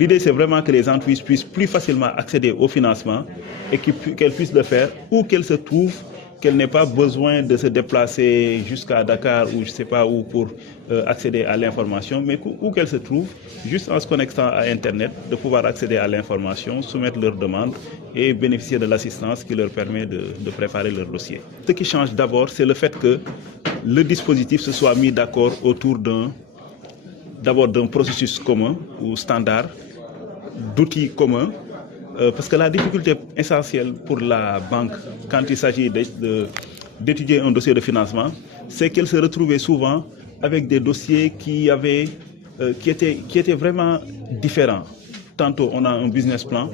l'idée, c'est vraiment que les entreprises puissent plus facilement accéder au financement et qu'elles puissent le faire où qu'elles se trouvent, qu'elles n'aient pas besoin de se déplacer jusqu'à Dakar ou je ne sais pas où pour accéder à l'information, mais où qu'elles se trouvent, juste en se connectant à Internet, de pouvoir accéder à l'information, soumettre leurs demandes et bénéficier de l'assistance qui leur permet de préparer leur dossier. Ce qui change d'abord, c'est le fait que le dispositif se soit mis d'accord autour d'abord d'un processus commun ou standard, d'outils communs, parce que la difficulté essentielle pour la banque quand il s'agit d'étudier un dossier de financement, c'est qu'elle se retrouvait souvent avec des dossiers qui étaient vraiment différents. Tantôt on a un business plan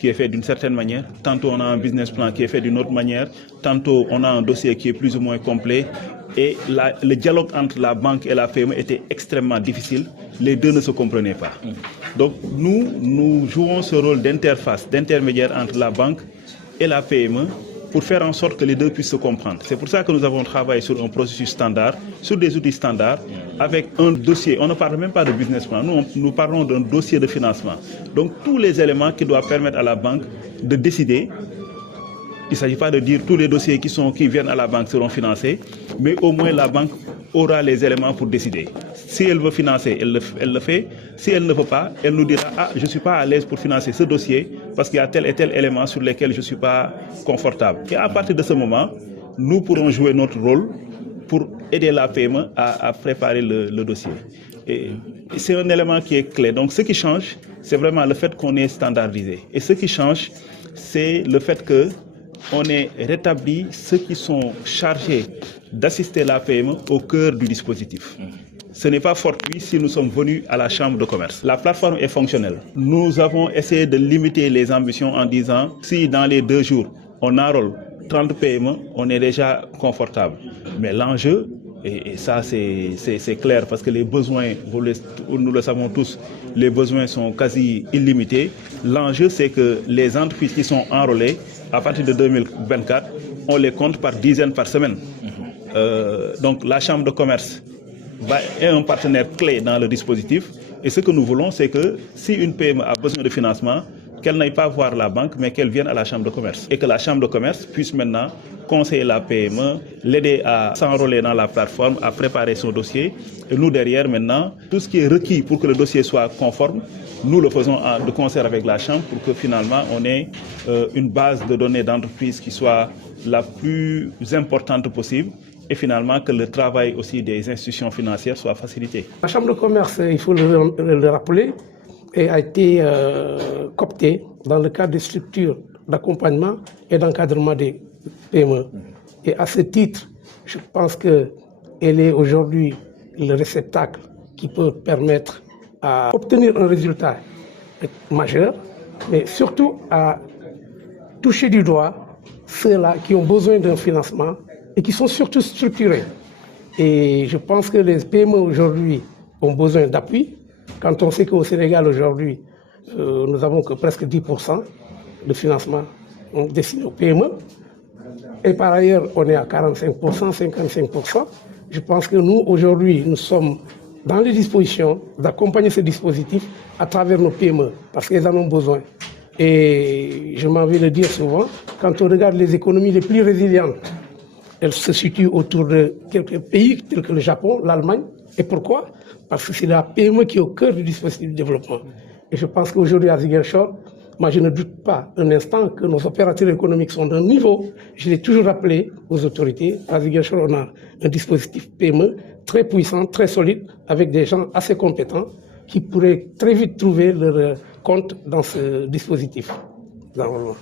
qui est fait d'une certaine manière, tantôt on a un business plan qui est fait d'une autre manière, tantôt on a un dossier qui est plus ou moins complet. Et le dialogue entre la banque et la PME était extrêmement difficile. Les deux ne se comprenaient pas. Donc nous jouons ce rôle d'interface, d'intermédiaire entre la banque et la PME pour faire en sorte que les deux puissent se comprendre. C'est pour ça que nous avons travaillé sur un processus standard, sur des outils standards, avec un dossier. On ne parle même pas de business plan, nous parlons d'un dossier de financement. Donc tous les éléments qui doivent permettre à la banque de décider. Il ne s'agit pas de dire tous les dossiers qui viennent à la banque seront financés, mais au moins la banque aura les éléments pour décider. Si elle veut financer, elle le fait. Si elle ne veut pas, elle nous dira « Ah, je ne suis pas à l'aise pour financer ce dossier parce qu'il y a tel et tel élément sur lesquels je ne suis pas confortable. » Et à partir de ce moment, nous pourrons jouer notre rôle pour aider la PME à préparer le dossier. Et c'est un élément qui est clé. Donc ce qui change, c'est vraiment le fait qu'on est standardisé. Et ce qui change, c'est le fait que on ait rétabli ceux qui sont chargés d'assister la PME au cœur du dispositif. Ce n'est pas fortuit si nous sommes venus à la Chambre de commerce. La plateforme est fonctionnelle. Nous avons essayé de limiter les ambitions en disant si dans les 2 jours on enrôle 30 PME, on est déjà confortable. Mais l'enjeu, et ça c'est clair parce que les besoins, nous le savons tous, les besoins sont quasi illimités. L'enjeu c'est que les entreprises qui sont enrôlées, à partir de 2024, on les compte par dizaines par semaine. Donc la Chambre de commerce est un partenaire clé dans le dispositif. Et ce que nous voulons, c'est que si une PME a besoin de financement, qu'elle n'aille pas voir la banque, mais qu'elle vienne à la Chambre de commerce. Et que la Chambre de commerce puisse maintenant conseiller la PME, l'aider à s'enrôler dans la plateforme, à préparer son dossier. Et nous, derrière, maintenant, tout ce qui est requis pour que le dossier soit conforme, nous le faisons de concert avec la Chambre pour que finalement on ait une base de données d'entreprise qui soit la plus importante possible et finalement que le travail aussi des institutions financières soit facilité. La Chambre de commerce, il faut le rappeler, a été cooptée dans le cadre des structures d'accompagnement et d'encadrement des PME. Et à ce titre, je pense qu'elle est aujourd'hui le réceptacle qui peut permettre à obtenir un résultat majeur, mais surtout à toucher du doigt ceux-là qui ont besoin d'un financement et qui sont surtout structurés. Et je pense que les PME aujourd'hui ont besoin d'appui. Quand on sait qu'au Sénégal aujourd'hui, nous avons que presque 10% de financement destiné aux PME, et par ailleurs on est à 45%, 55%, je pense que nous aujourd'hui nous sommes dans les dispositions d'accompagner ce dispositif à travers nos PME, parce qu'elles en ont besoin. Et je m'en vais le dire souvent, quand on regarde les économies les plus résilientes, elles se situent autour de quelques pays tels que le Japon, l'Allemagne. Et pourquoi? Parce que c'est la PME qui est au cœur du dispositif de développement. Et je pense qu'aujourd'hui à Ziguinchor, moi je ne doute pas un instant que nos opérateurs économiques sont d'un niveau. Je l'ai toujours rappelé aux autorités. À Ziguinchor, on a un dispositif PME très puissant, très solide, avec des gens assez compétents qui pourraient très vite trouver leur compte dans ce dispositif d'enrôlement.